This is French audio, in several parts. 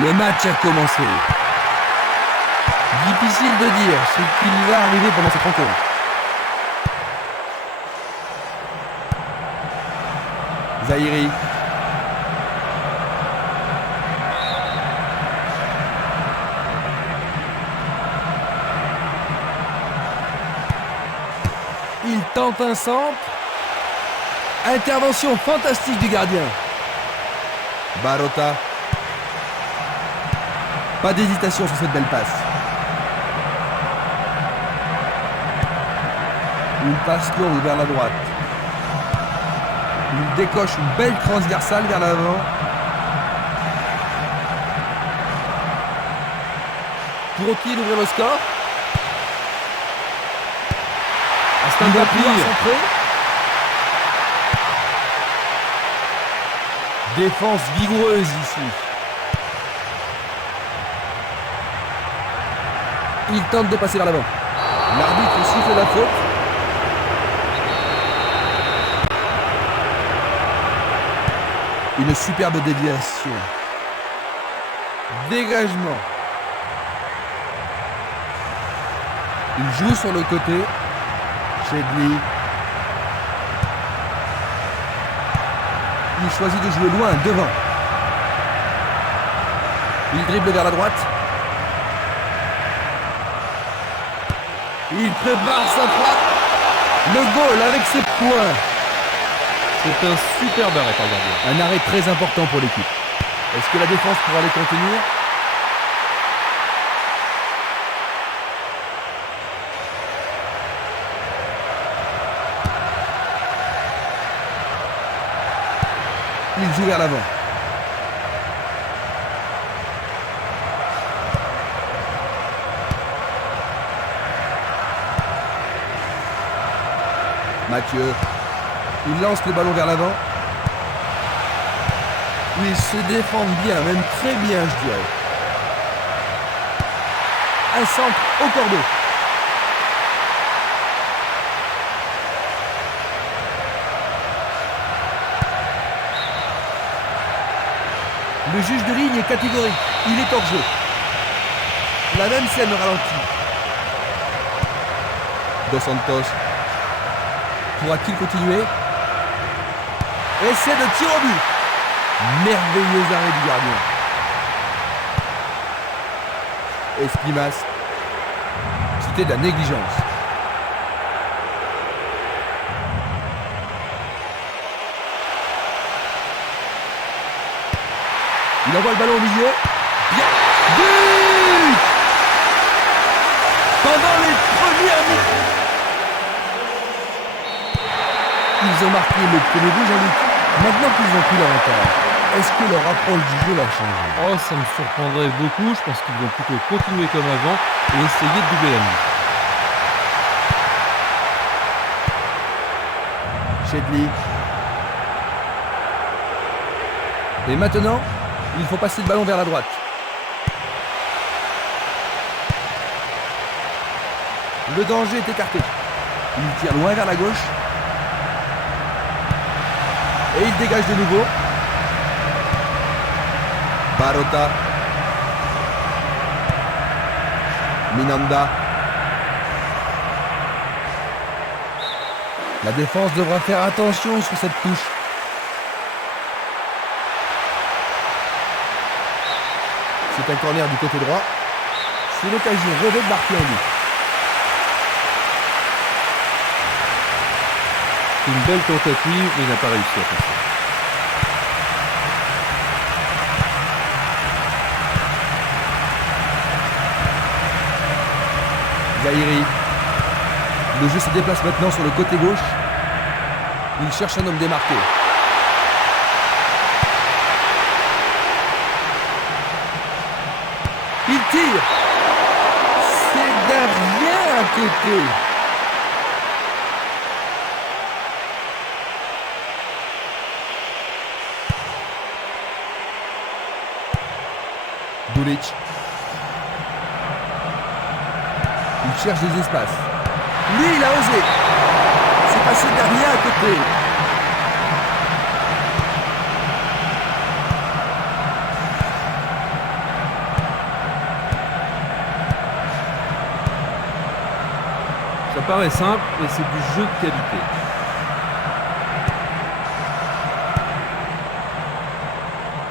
Le match a commencé. Difficile de dire ce qu'il va arriver pendant cette rencontre. Zahiri. Il tente un centre. Intervention fantastique du gardien. Barota. Pas d'hésitation sur cette belle passe. Une passe longue vers la droite. Il décoche une belle transversale vers l'avant. Pourrait-il ouvrir le score? Il va pouvoir centrer. Défense vigoureuse ici. Il tente de passer vers l'avant. L'arbitre siffle la faute. Une superbe déviation. Dégagement. Il joue sur le côté. Chedli. Il choisit de jouer loin, devant. Il dribble vers la droite. Il prépare sa frappe. Le goal avec ses poings. C'est un superbe arrêt par le gardien. Un arrêt très important pour l'équipe. Est-ce que la défense pourra les contenir? Il joue vers l'avant. Mathieu. Il lance le ballon vers l'avant. Ils se défendent bien, même très bien, je dirais. Un centre au cordeau. Le juge de ligne est catégorique. Il est hors jeu. La même scène ralentit. Dos Santos. Pourra-t-il continuer? Essai de tir au but. Merveilleux arrêt du gardien. Esquimas. C'était de la négligence. Il envoie le ballon au milieu. Bien. But! Pendant les premières minutes. Ils ont marqué le premier but, Jean-Luc. Maintenant qu'ils ont pris l'avantage, est-ce que leur approche du jeu va changer? Oh, ça me surprendrait beaucoup. Je pense qu'ils vont plutôt continuer comme avant et essayer de doubler la mise. Chedli. Et maintenant, il faut passer le ballon vers la droite. Le danger est écarté. Il tire loin vers la gauche. Et il dégage de nouveau. Barota. Minanda. La défense devra faire attention sur cette touche. C'est un corner du côté droit. C'est l'occasion rêvée de marquer un but. Une belle tentative, mais il n'a pas réussi à passer. Zahiri. Le jeu se déplace maintenant sur le côté gauche. Il cherche un homme démarqué. Il tire. C'est derrière à côté. Dulic. Il cherche des espaces. Lui, il a osé. C'est passé derrière à côté. Ça paraît simple, mais c'est du jeu de qualité.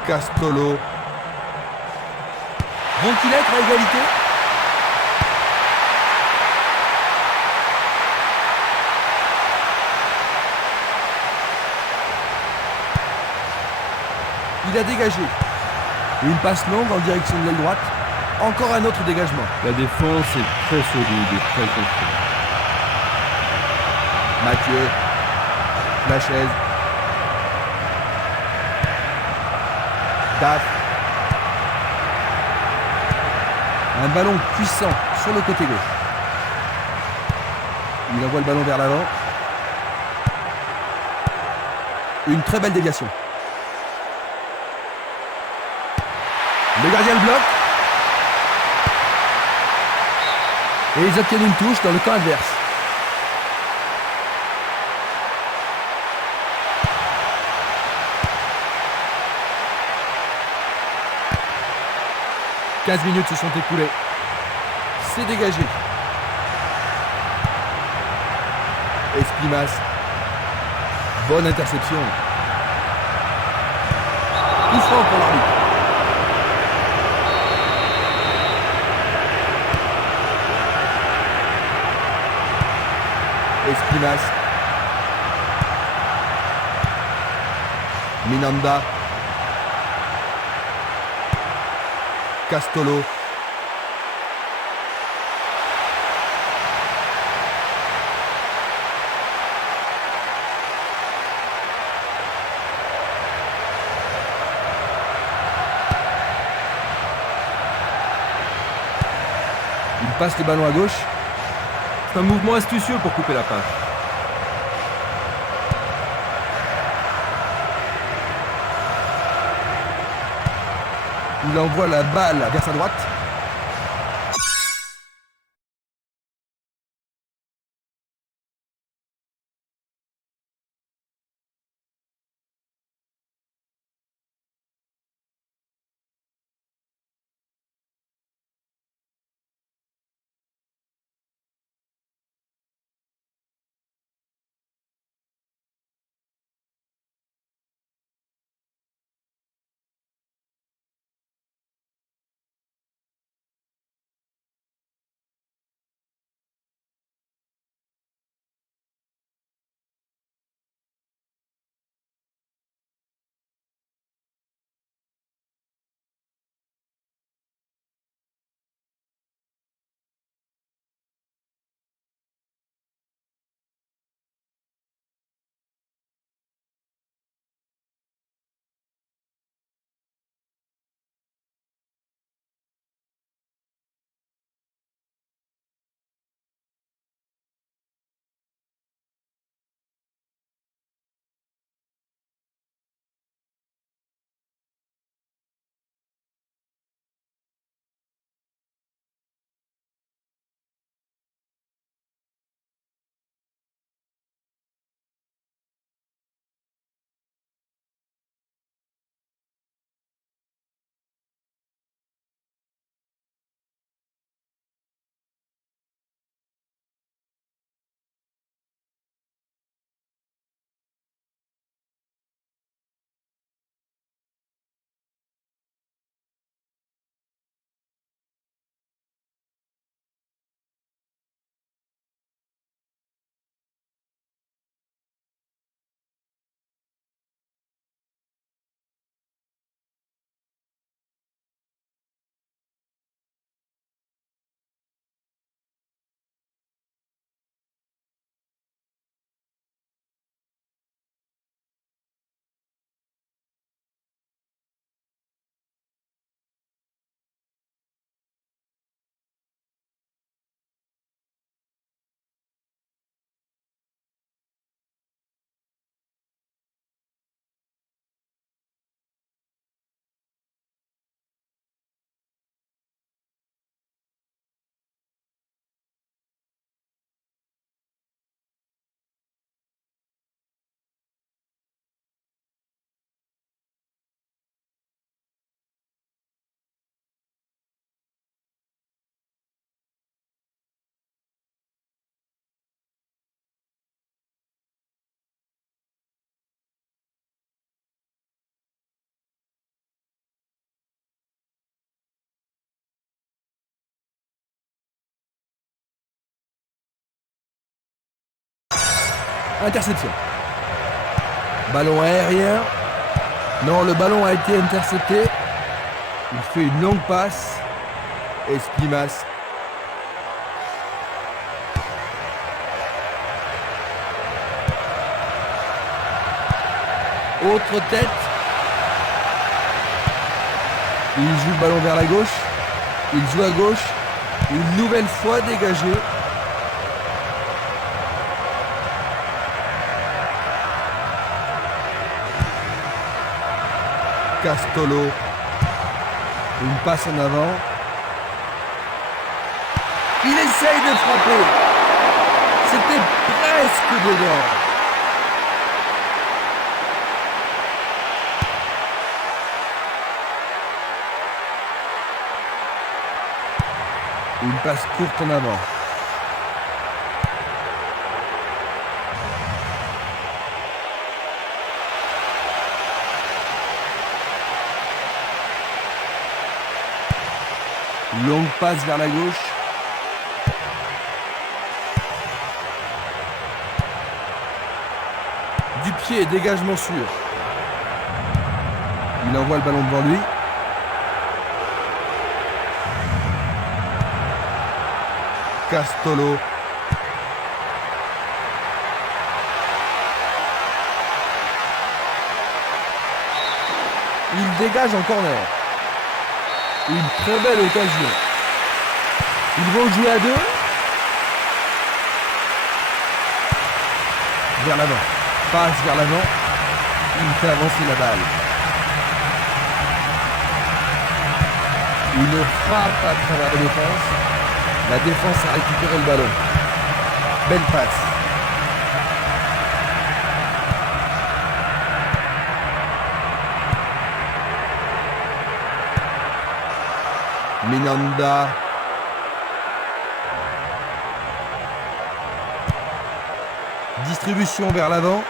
Castolo. Vont-ils être à égalité? Il a dégagé. Une passe longue en direction de l'aile droite. Encore un autre dégagement. La défense est très solide et très construite. Mathieu. Lachaise. Daf. Un ballon puissant sur le côté gauche. Il envoie le ballon vers l'avant. Une très belle déviation. Le gardien le bloque. Et ils obtiennent une touche dans le camp adverse. « 15 minutes se sont écoulées. C'est dégagé. Espimas. Bonne interception. Coup franc pour l'arbitre. Espinas. Minanda. Castolo. Il passe le ballon à gauche. C'est un mouvement astucieux pour couper la passe. Il envoie la balle vers sa droite. Interception. Ballon aérien. Non, le ballon a été intercepté. Il fait une longue passe. Espimas. Autre tête. Il joue le ballon vers la gauche. Il joue à gauche. Une nouvelle fois dégagé. Castolo. Une passe en avant. Il essaye de frapper. C'était presque dedans. Une passe courte en avant. Longue passe vers la gauche. Du pied, dégagement sûr. Il envoie le ballon devant lui. Castolo. Il dégage en corner. Une très belle occasion. Ils vont jouer à deux. Vers l'avant. Passe vers l'avant. Il fait avancer la balle. Une frappe à travers la défense. La défense a récupéré le ballon. Belle passe. Minanda. Distribution vers l'avant.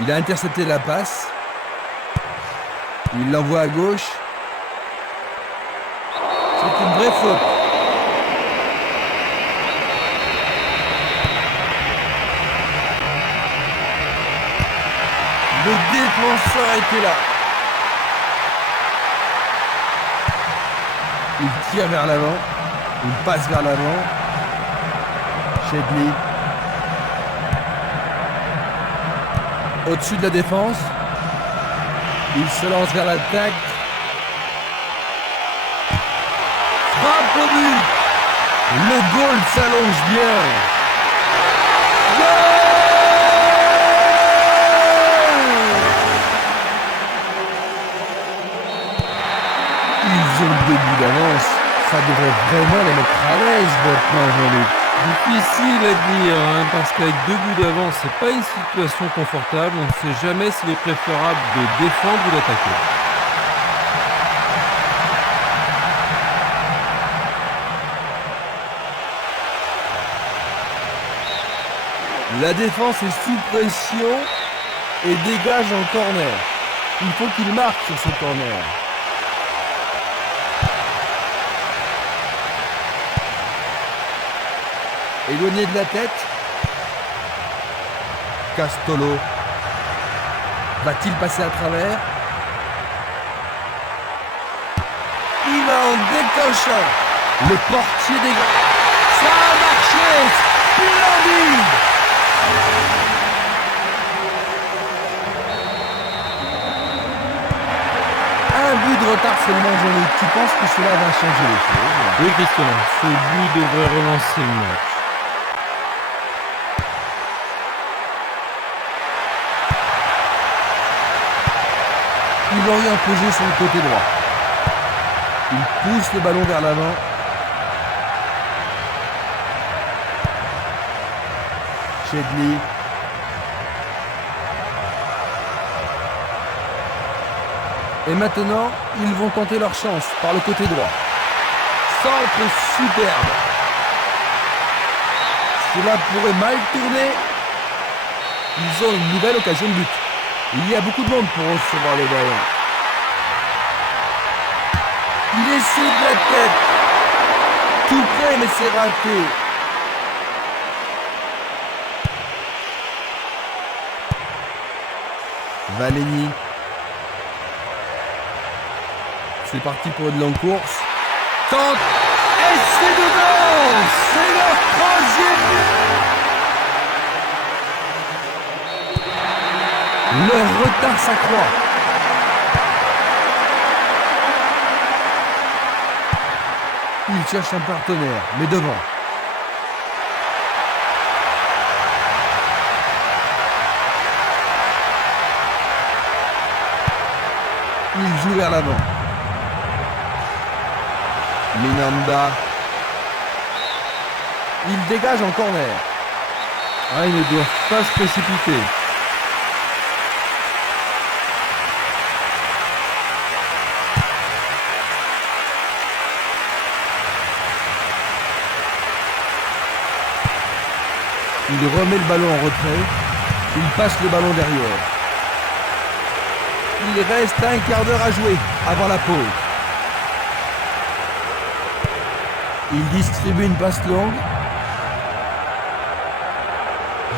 Il a intercepté la passe. Il l'envoie à gauche. C'est une vraie faute. Le défenseur était là. Il tire vers l'avant. Il passe vers l'avant. Chedli. Au-dessus de la défense. Il se lance vers l'attaque. Frappe au but. Le goal s'allonge bien. Goal! Ils ont 2 buts d'avance. Ça devrait vraiment les mettre à l'aise maintenant, Jean-Luc. Difficile à dire, hein, parce qu'avec 2 buts d'avance, c'est pas une situation confortable. On ne sait jamais s'il est préférable de défendre ou d'attaquer. La défense est sous pression et dégage en corner. Il faut qu'il marque sur ce corner. Éloigné de la tête. Castolo. Va-t-il passer à travers? Il va en décrochant. Le portier dégage. Ça a marché. Splendide. Un but de retard seulement, Jean-Luc. Tu penses que cela va changer les choses? Oui, Christian, ce but devrait relancer le match. Il va rien poser sur le côté droit. Il pousse le ballon vers l'avant. Chedli. Et maintenant, ils vont tenter leur chance par le côté droit. Centre superbe. Cela pourrait mal tourner. Ils ont une nouvelle occasion de but. Il y a beaucoup de monde pour recevoir le ballon. Il essaie de la tête. Tout près, mais c'est raté. Valény. C'est parti pour une longue course. Tente. Et c'est dedans. C'est leur troisième but. Leur retard s'accroît. Il cherche un partenaire, mais devant. Il joue vers l'avant. Minanda. Il dégage en corner. Ah, ils ne doivent pas se précipiter. Il remet le ballon en retrait. Il passe le ballon derrière. Il reste un quart d'heure à jouer avant la pause. Il distribue une passe longue.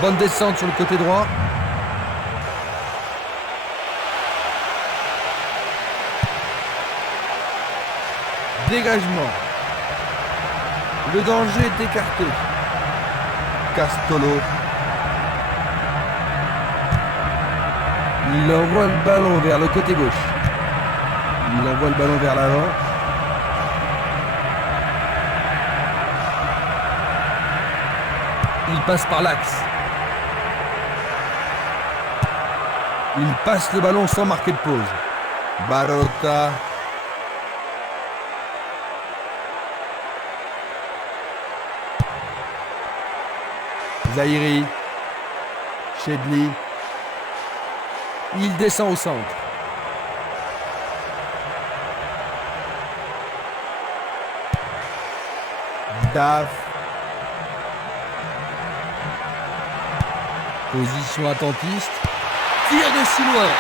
Bonne descente sur le côté droit. Dégagement. Le danger est écarté. Castolo. Il envoie le ballon vers le côté gauche. Il envoie le ballon vers l'avant. Il passe par l'axe. Il passe le ballon sans marquer de pause. Barotta. Zahiri. Chedli. Il descend au centre. Daf. Position attentiste. Tir de si loin.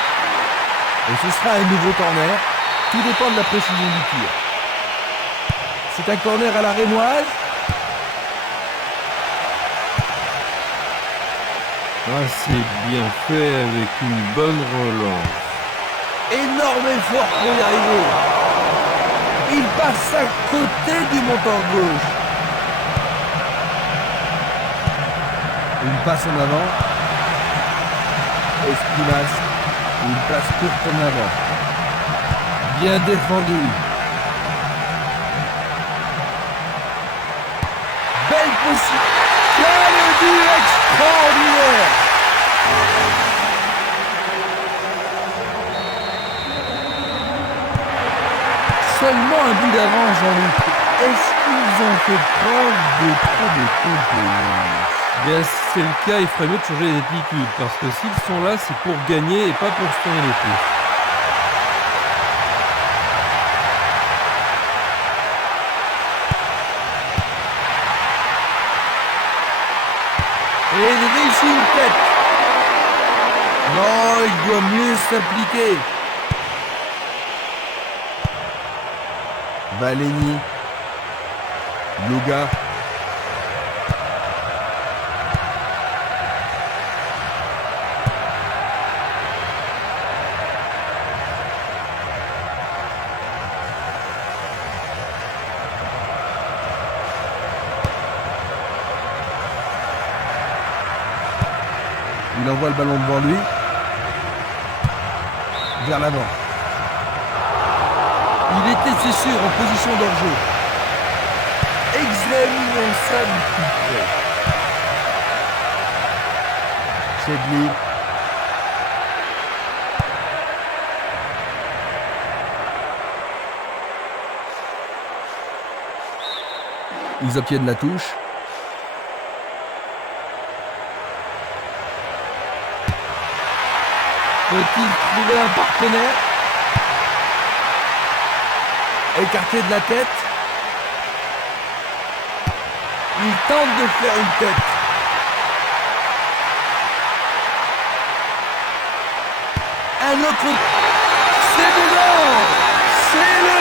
Et ce sera un nouveau corner. Tout dépend de la précision du tir. C'est un corner à la rémoise. Ah, c'est bien fait avec une bonne relance. Énorme effort pour y arriver. Il passe à côté du montant gauche. Une passe en avant. Espinas. Une passe courte en avant. Bien défendu. Belle possibilité. Quel but extraordinaire! Seulement un but d'avance, Jean-Luc. Est-ce qu'ils ont fait preuve de trop de compétence? Bien, si c'est le cas, il ferait mieux de changer d'attitude, parce que s'ils sont là, c'est pour gagner et pas pour se tourner les pouces. Et il réussit une tête. Non, il doit mieux s'appliquer. Valény. Luga. Il envoie le ballon devant lui. Vers l'avant. Il était, c'est sûr, en position d'hors-jeu. Examinons ça du plus près. Chedli. Ils obtiennent la touche. Peut-il trouver un partenaire? Écarté de la tête. Il tente de faire une tête. Un autre. C'est dedans. C'est le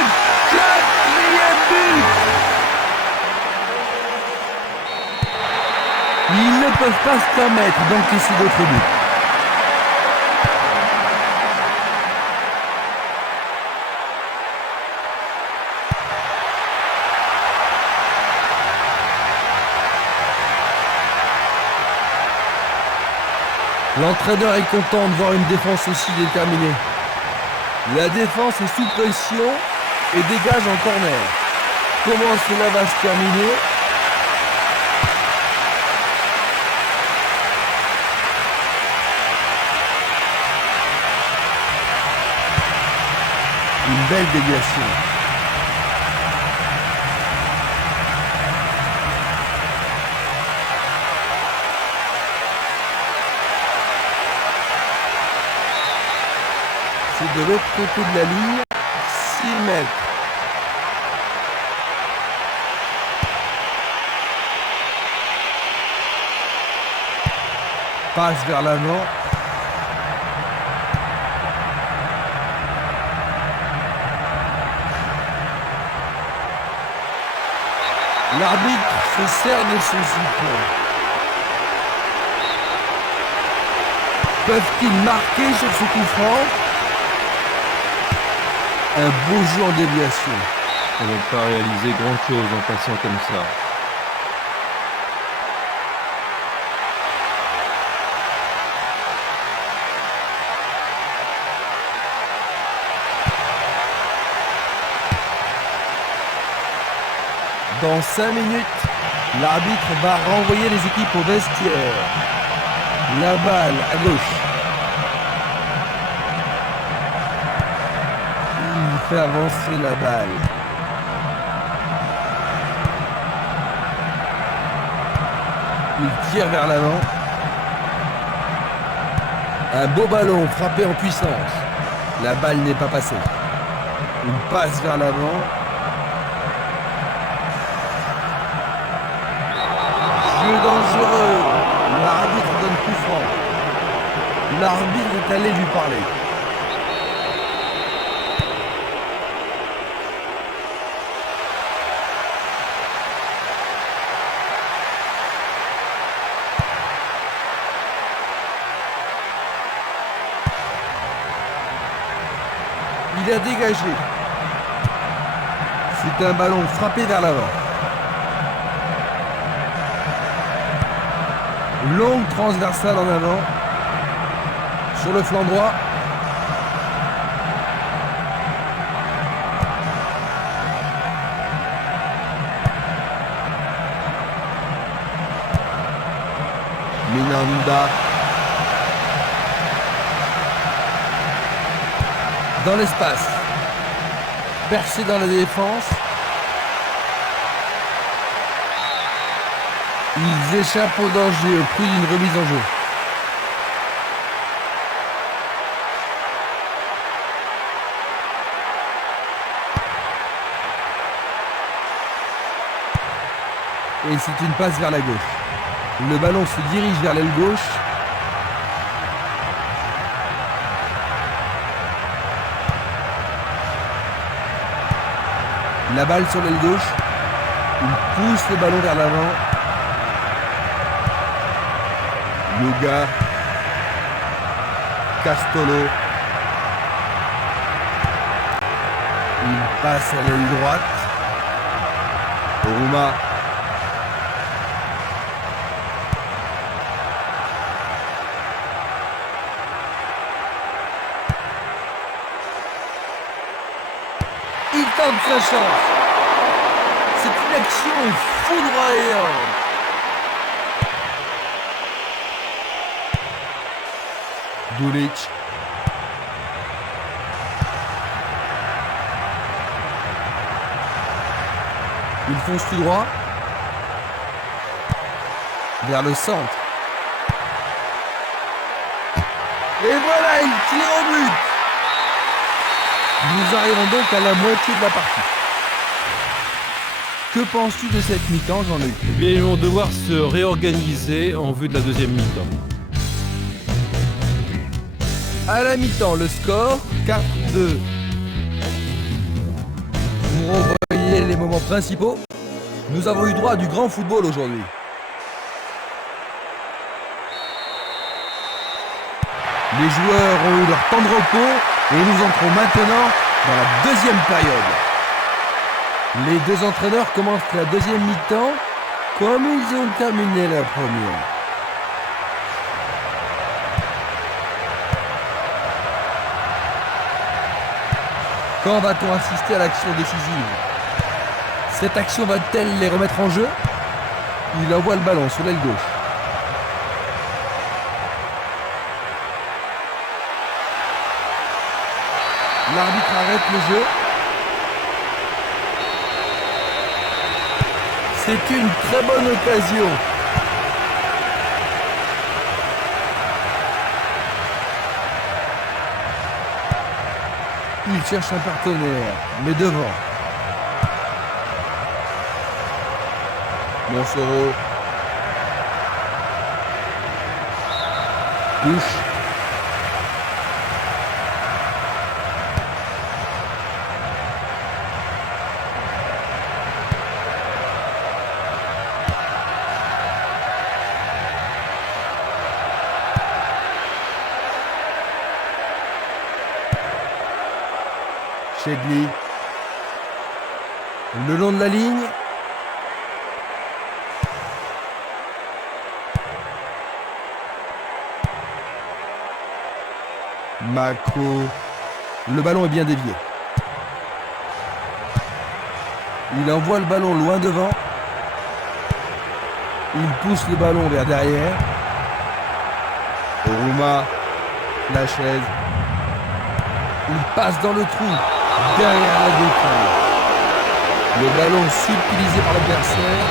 4e but. Ils ne peuvent pas se permettre d'encaisser d'autres buts. L'entraîneur est content de voir une défense aussi déterminée. La défense est sous pression et dégage en corner. Comment cela va se terminer? Une belle déviation. C'est de l'autre côté de la ligne, 6 mètres. Passe vers l'avant. L'arbitre se sert de son sifflet. Peuvent-ils marquer sur ce coup franc? Un beau jeu en déviation. Ils n'ont pas réalisé grand-chose en passant comme ça. Dans 5 minutes, l'arbitre va renvoyer les équipes au vestiaire. La balle à gauche. Il fait avancer la balle. Il tire vers l'avant. Un beau ballon frappé en puissance. La balle n'est pas passée. Une passe vers l'avant. Jeu dangereux. L'arbitre donne coup franc. L'arbitre est allé lui parler. Il a dégagé. C'est un ballon frappé vers l'avant. Longue transversale en avant. Sur le flanc droit. Minanda. Dans l'espace. Percé dans la défense. Ils échappent au danger au prix d'une remise en jeu. Et c'est une passe vers la gauche. Le ballon se dirige vers l'aile gauche. La balle sur l'aile gauche. Il pousse le ballon vers l'avant. Yoga. Castolo. Il passe à l'aile droite. Oruma. Il tente sa chance. C'est une action foudroyante. Dulic. Il fonce tout droit. Vers le centre. Et voilà, il tire au but. Nous arrivons donc à la moitié de la partie. Que penses-tu de cette mi-temps, Jean-Luc? Eh bien, ils vont devoir se réorganiser en vue de la deuxième mi-temps. À la mi-temps, le score 4-2. Vous revoyez les moments principaux. Nous avons eu droit à du grand football aujourd'hui. Les joueurs ont eu leur temps de repos et nous entrons maintenant dans la deuxième période. Les deux entraîneurs commencent la deuxième mi-temps comme ils ont terminé la première. Quand va-t-on assister à l'action décisive? Cette action va-t-elle les remettre en jeu? Il envoie le ballon sur l'aile gauche. L'arbitre arrête le jeu. C'est une très bonne occasion. Il cherche un partenaire, mais devant. Montsoreau. Touche. Chedli. Le long de la ligne. Mako. Le ballon est bien dévié. Il envoie le ballon loin devant. Il pousse le ballon vers derrière. Oruma. La chaise. Il passe dans le trou. Derrière la défense. Le ballon subtilisé par l'adversaire.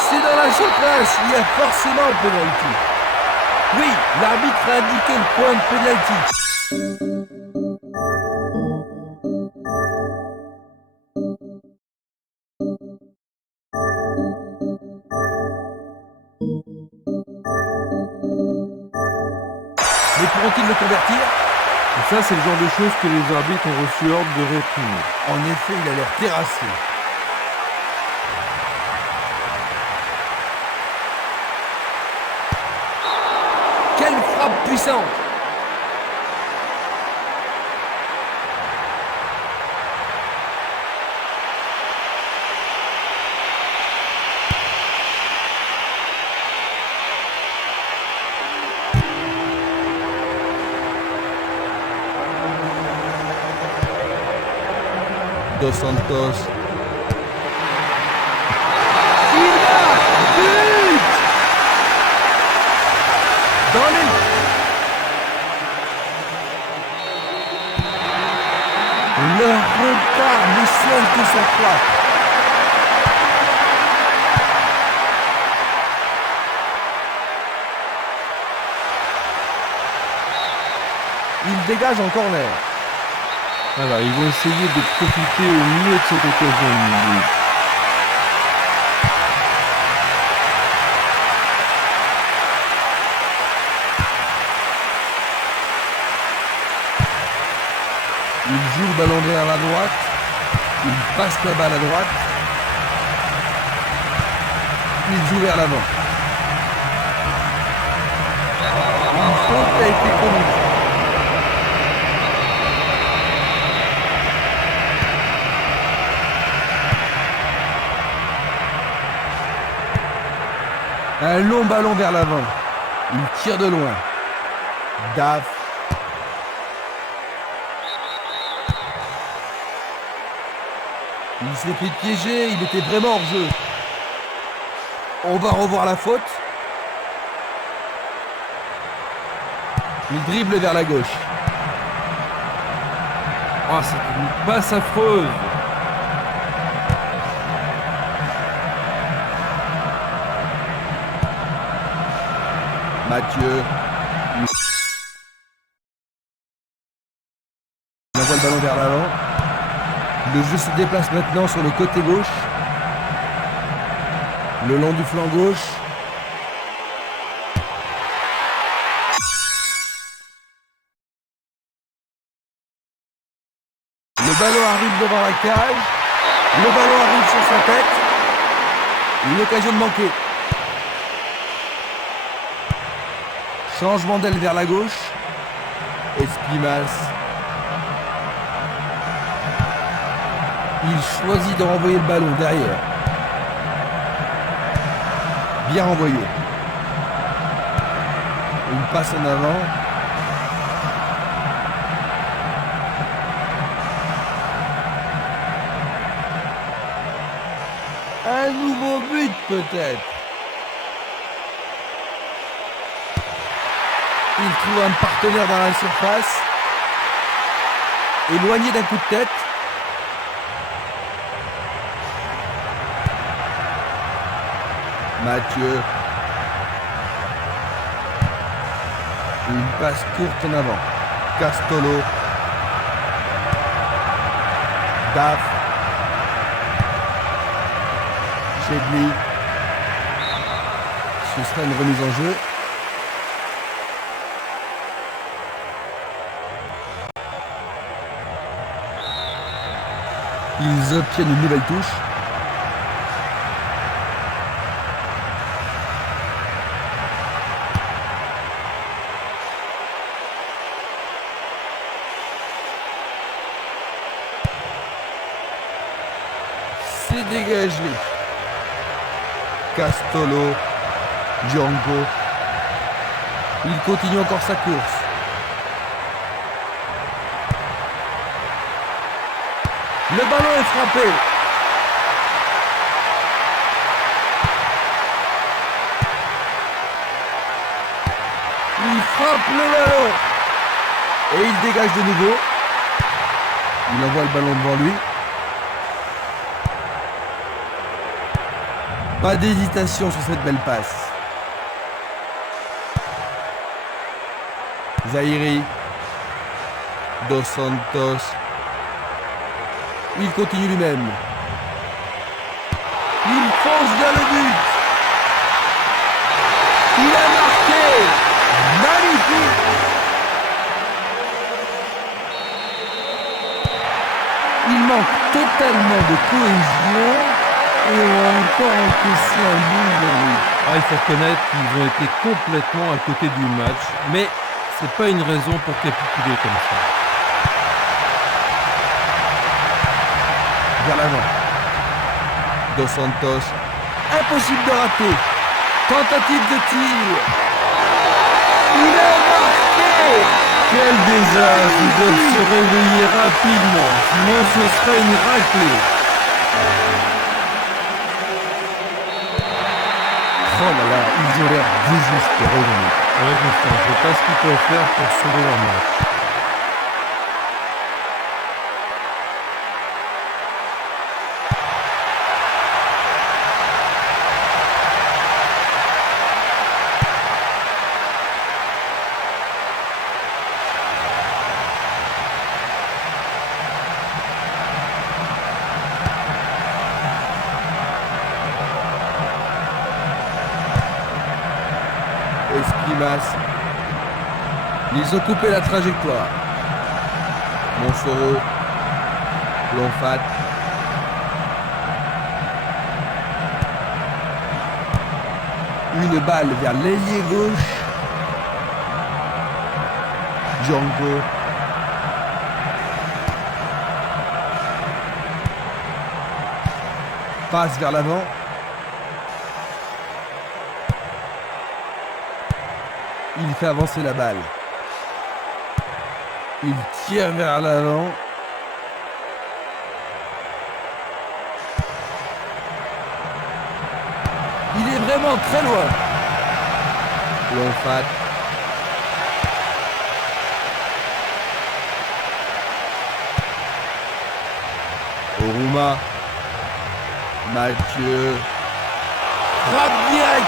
C'est dans la surface, il y a forcément un penalty. Oui, l'arbitre a indiqué le point de penalty. Mais pourront-ils le convertir? Et ça, c'est le genre de choses que les arbitres ont reçu ordre de réprimer. En effet, il a l'air terrassé. Quelle frappe puissante! Dos Santos. Il marque! But! Dans les... Le retard ne cesse de s'accroître. Il dégage en corner. Alors, ils vont essayer de profiter au mieux de cette occasion. Il joue le ballon vers la droite. Il passe la balle à droite. Il joue vers l'avant. Une faute a été commise. Un long ballon vers l'avant. Il tire de loin. Daf. Il s'est fait piéger, il était vraiment hors jeu. On va revoir la faute. Il dribble vers la gauche. Oh, c'est une passe affreuse. Mathieu. Il envoie le ballon vers l'avant. Le jeu se déplace maintenant sur le côté gauche. Le long du flanc gauche. Le ballon arrive devant la cage. Le ballon arrive sur sa tête. Une occasion de manquer. Changement d'aile vers la gauche. Espimas. Il choisit de renvoyer le ballon derrière. Bien renvoyé. passe en avant. Un nouveau but peut-être. Il trouve un partenaire dans la surface. Éloigné d'un coup de tête. Mathieu. Une passe courte en avant. Castolo. Daf. Chedli. Ce sera une remise en jeu. Ils obtiennent une nouvelle touche. C'est dégagé. Castolo, Django. Il continue encore sa course. Le ballon est frappé. Il frappe le ballon. Et il dégage de nouveau. Il envoie le ballon devant lui. Pas d'hésitation sur cette belle passe. Zahiri. Dos Santos. Il continue lui-même. Il fonce vers le but. Il a marqué. Magnifique. Il manque totalement de cohésion et on a encore encaissé un but. Il faut reconnaître qu'ils ont été complètement à côté du match, mais c'est pas une raison pour capituler comme ça. Vers l'avant. Dos Santos. Impossible de rater. Tentative de tir. Il a marqué. Quel désastre! Ils doivent se réveiller rapidement, sinon ce serait une raclée. Oh là là, ils ont l'air désespérés. Ouais, Constant, je sais pas ce qu'ils peuvent faire pour sauver leur match. Esquimas. Ils ont coupé la trajectoire. Montsoro. Lonfat. Une balle vers l'ailier gauche. Django. Passe vers l'avant. Il fait avancer la balle. Il tire vers l'avant. Il est vraiment très loin. Lonfat. Oruma. Mathieu. Frappe direct.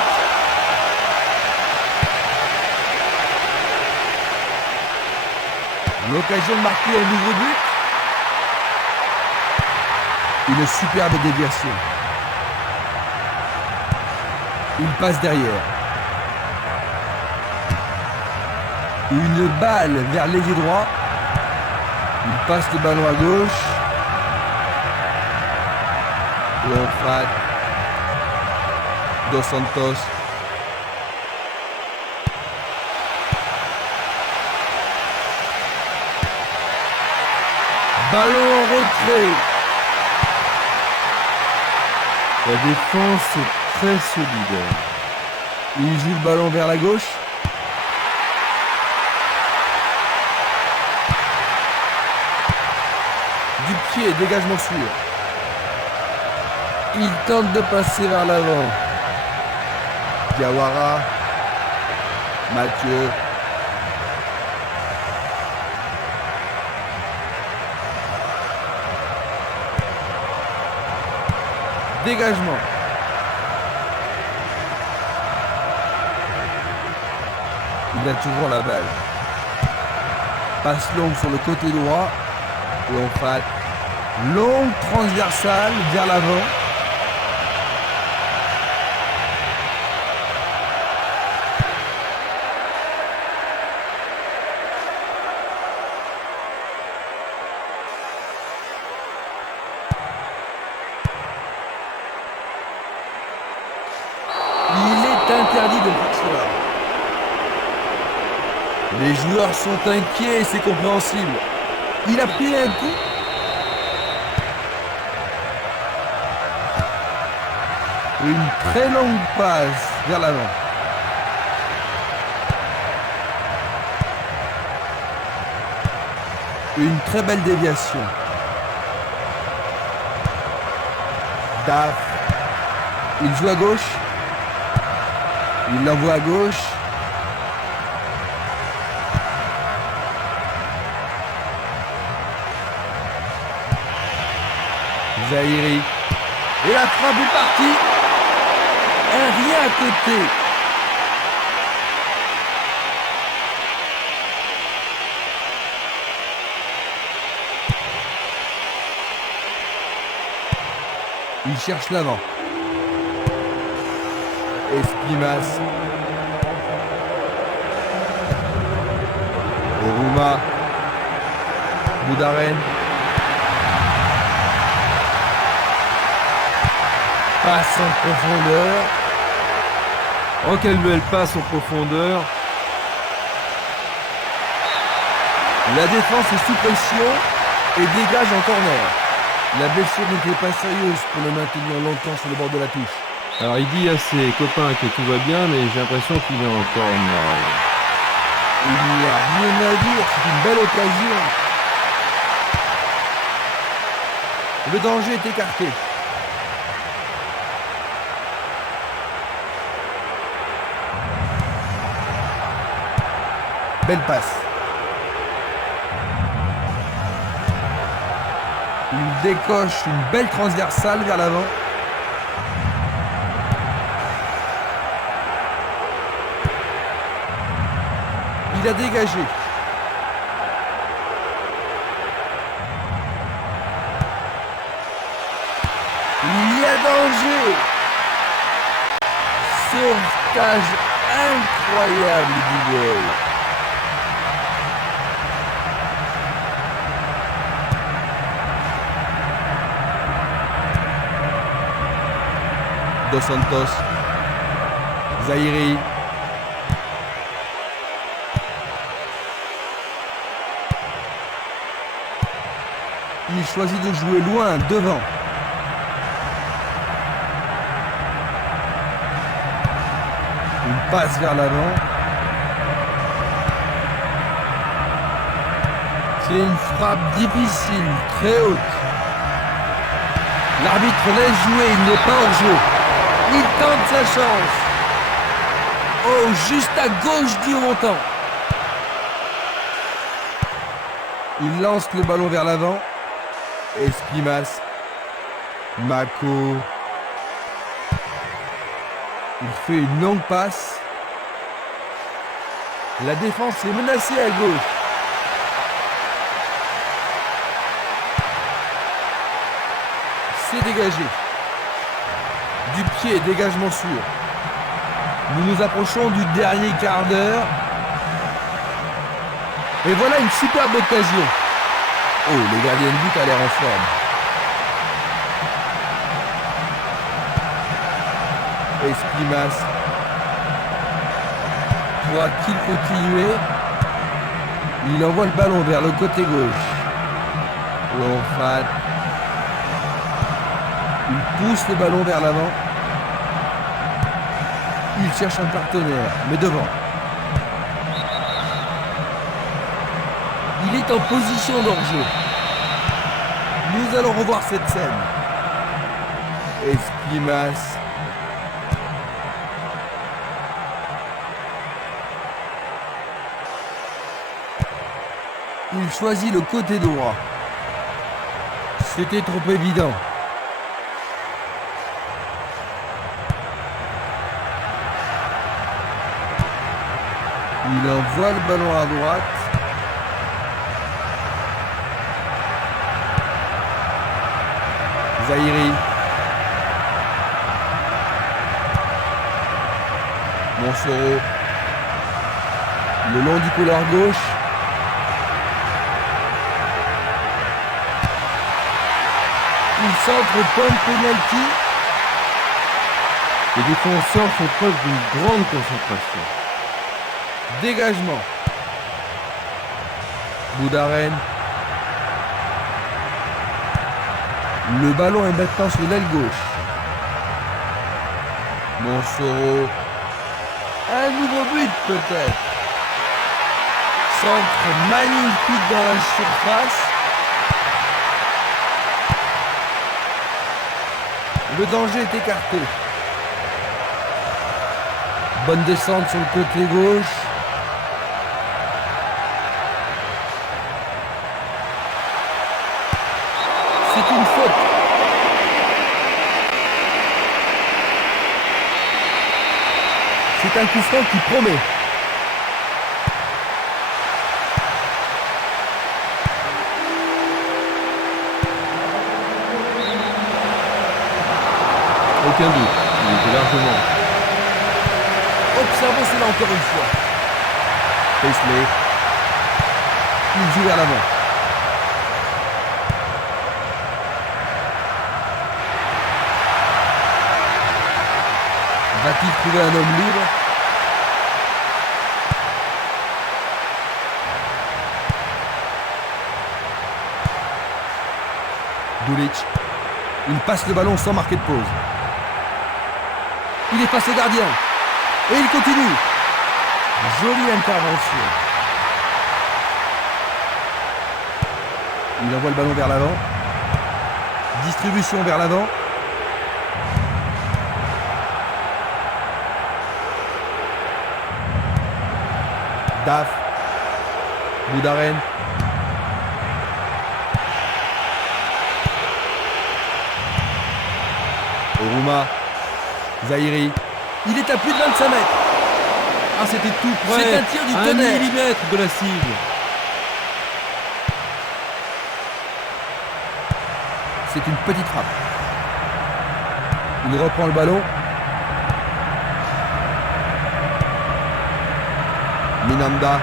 L'occasion de marquer un nouveau but. Une superbe déviation. Il passe derrière. Une balle vers l'ailier droit. Il passe le ballon à gauche. Lonfat. Dos Santos. Ballon en retrait. La défense est très solide. Il joue le ballon vers la gauche. Du pied, dégagement sûr. Il tente de passer vers l'avant. Diawara. Mathieu. Dégagement. Il a toujours la balle. Passe longue sur le côté droit. L'Onfat. Longue transversale vers l'avant. Il est interdit de faire cela. Les joueurs sont inquiets et c'est compréhensible. Il a pris un coup. Une très longue passe vers l'avant. Une très belle déviation. Daf. Il joue à gauche. Il l'envoie à gauche. Zahiri. Et la frappe est partie. Un rien à côté. Il cherche l'avant. Espimas. Oruma. Boudaren. Passe en profondeur. Oh, quelle belle passe en profondeur. La défense est sous pression et dégage en corner. La blessure n'était pas sérieuse pour le maintenir longtemps sur le bord de la touche. Alors il dit à ses copains que tout va bien, mais j'ai l'impression qu'il est encore mal. Il n'y a rien à dire, c'est une belle occasion. Le danger est écarté. Belle passe. Il décoche une belle transversale vers l'avant. Il a dégagé. Il y a danger. Sauvetage incroyable du goal. Dos Santos. Zahiri. Il choisit de jouer loin, devant. Une passe vers l'avant. C'est une frappe difficile, très haute. L'arbitre laisse jouer, il n'est pas hors jeu. Il tente sa chance. Oh, juste à gauche du montant. Il lance le ballon vers l'avant. Espimas. Mako. Il fait une longue passe. La défense est menacée à gauche. C'est dégagé. Du pied, dégagement sûr. Nous nous approchons du dernier quart d'heure. Et voilà une superbe occasion. Oh, le gardien de but a l'air en forme. Espimas. Pourra-t-il continuer? Il envoie le ballon vers le côté gauche. L'Onfat. Il pousse le ballon vers l'avant. Il cherche un partenaire, mais devant. Il est en position d'hors-jeu. Nous allons revoir cette scène. Esquimas. Il choisit le côté droit. C'était trop évident. Il envoie le ballon à droite. Zahiri. Montserrat. Le long du couloir gauche. Il centre point penalty. Les défenseurs font preuve d'une grande concentration. Dégagement. Boudaren. Le ballon est maintenant sur l'aile gauche. Montserrat. Un nouveau but peut-être. Centre magnifique dans la surface. Le danger est écarté. Bonne descente sur le côté gauche. C'est une faute. C'est un coup franc qui promet. Aucun doute, il était largement. Observons cela encore une fois. Paisley. Il joue vers l'avant. Va-t-il trouver un homme libre? Dulic. Il passe le ballon sans marquer de pause. Il est face au gardien. Et il continue. Jolie intervention. Il envoie le ballon vers l'avant. Distribution vers l'avant. Daf. Boudaren. Oruma. Zahiri. Il est à plus de 25 mètres. Ah, c'était tout près. C'est un tir du un tonnerre. millimètre de la cible. C'est une petite frappe. Il reprend le ballon. Minanda.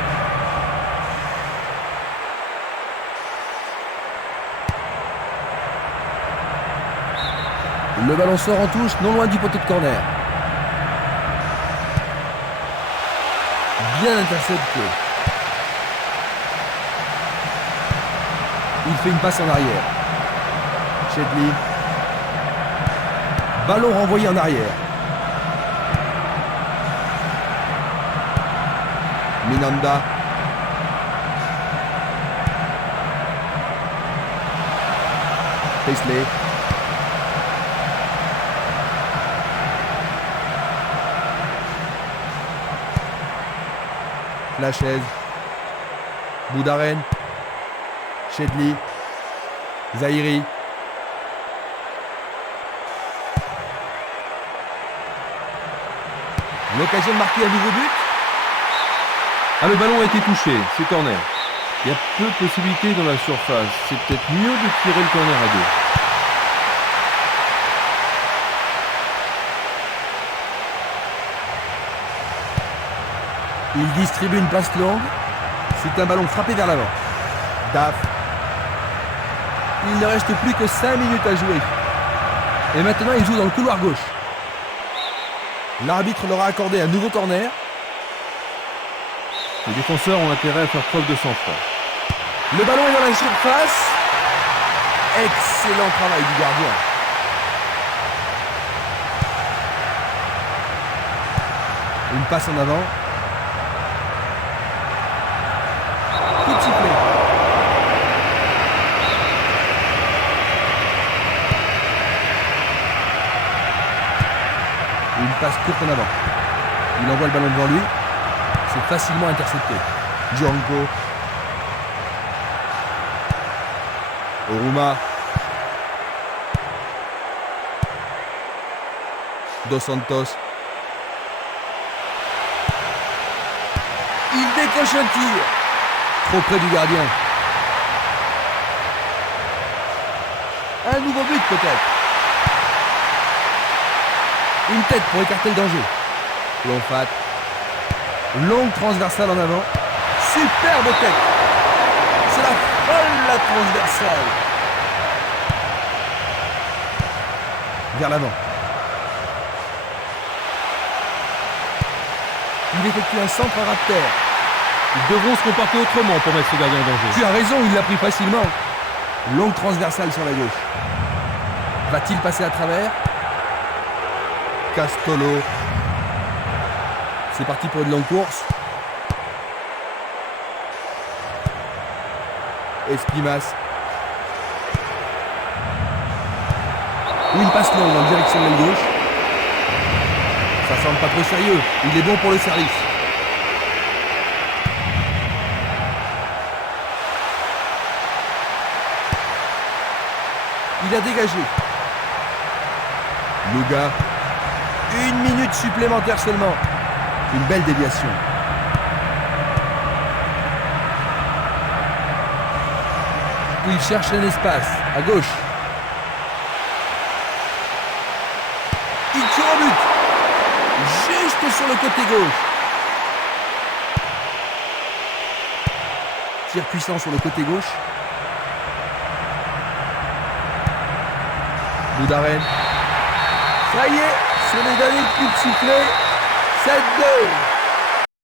Le ballon sort en touche, non loin du poteau de corner. Bien intercepté. Il fait une passe en arrière. Chedli. Ballon renvoyé en arrière. Minanda. Paisley. Lachez. Boudaren. Chedli. Zahiri. L'occasion de marquer un nouveau but. Ah, le ballon a été touché, c'est corner. Il y a peu de possibilités dans la surface. C'est peut-être mieux de tirer le corner à deux. Il distribue une passe longue. C'est un ballon frappé vers l'avant. Daf. Il ne reste plus que 5 minutes à jouer. Et maintenant, il joue dans le couloir gauche. L'arbitre leur a accordé un nouveau corner. Les défenseurs ont intérêt à faire preuve de sang-froid. Le ballon est dans la surface. Excellent travail du gardien. Une passe en avant. Coup de sifflet. passe courte en avant. Il envoie le ballon devant lui. C'est facilement intercepté. Django. Oruma. Dos Santos. Il décoche un tir. Trop près du gardien. Un nouveau but peut-être. Une tête pour écarter le danger. Longfat. Longue transversale en avant. Superbe tête. C'est la folle la transversale. Vers l'avant. Il effectue un centre à ras de terre. Ils devront se comporter autrement pour mettre ce gardien en danger. Tu as raison, il l'a pris facilement. Longue transversale sur la gauche. Va-t-il passer à travers? Castolo. C'est parti pour une longue course. Espimas. Une passe longue en direction de l'aile gauche. Ça semble pas trop sérieux. Il est bon pour le service. Il a dégagé. Luga. 1 minute supplémentaire seulement. Une belle déviation. Il cherche un espace. À gauche. Il tire au but. Juste sur le côté gauche. Tir puissant sur le côté gauche. Boudaren. Ça y est, c'est les derniers coups de sifflet. 7-2.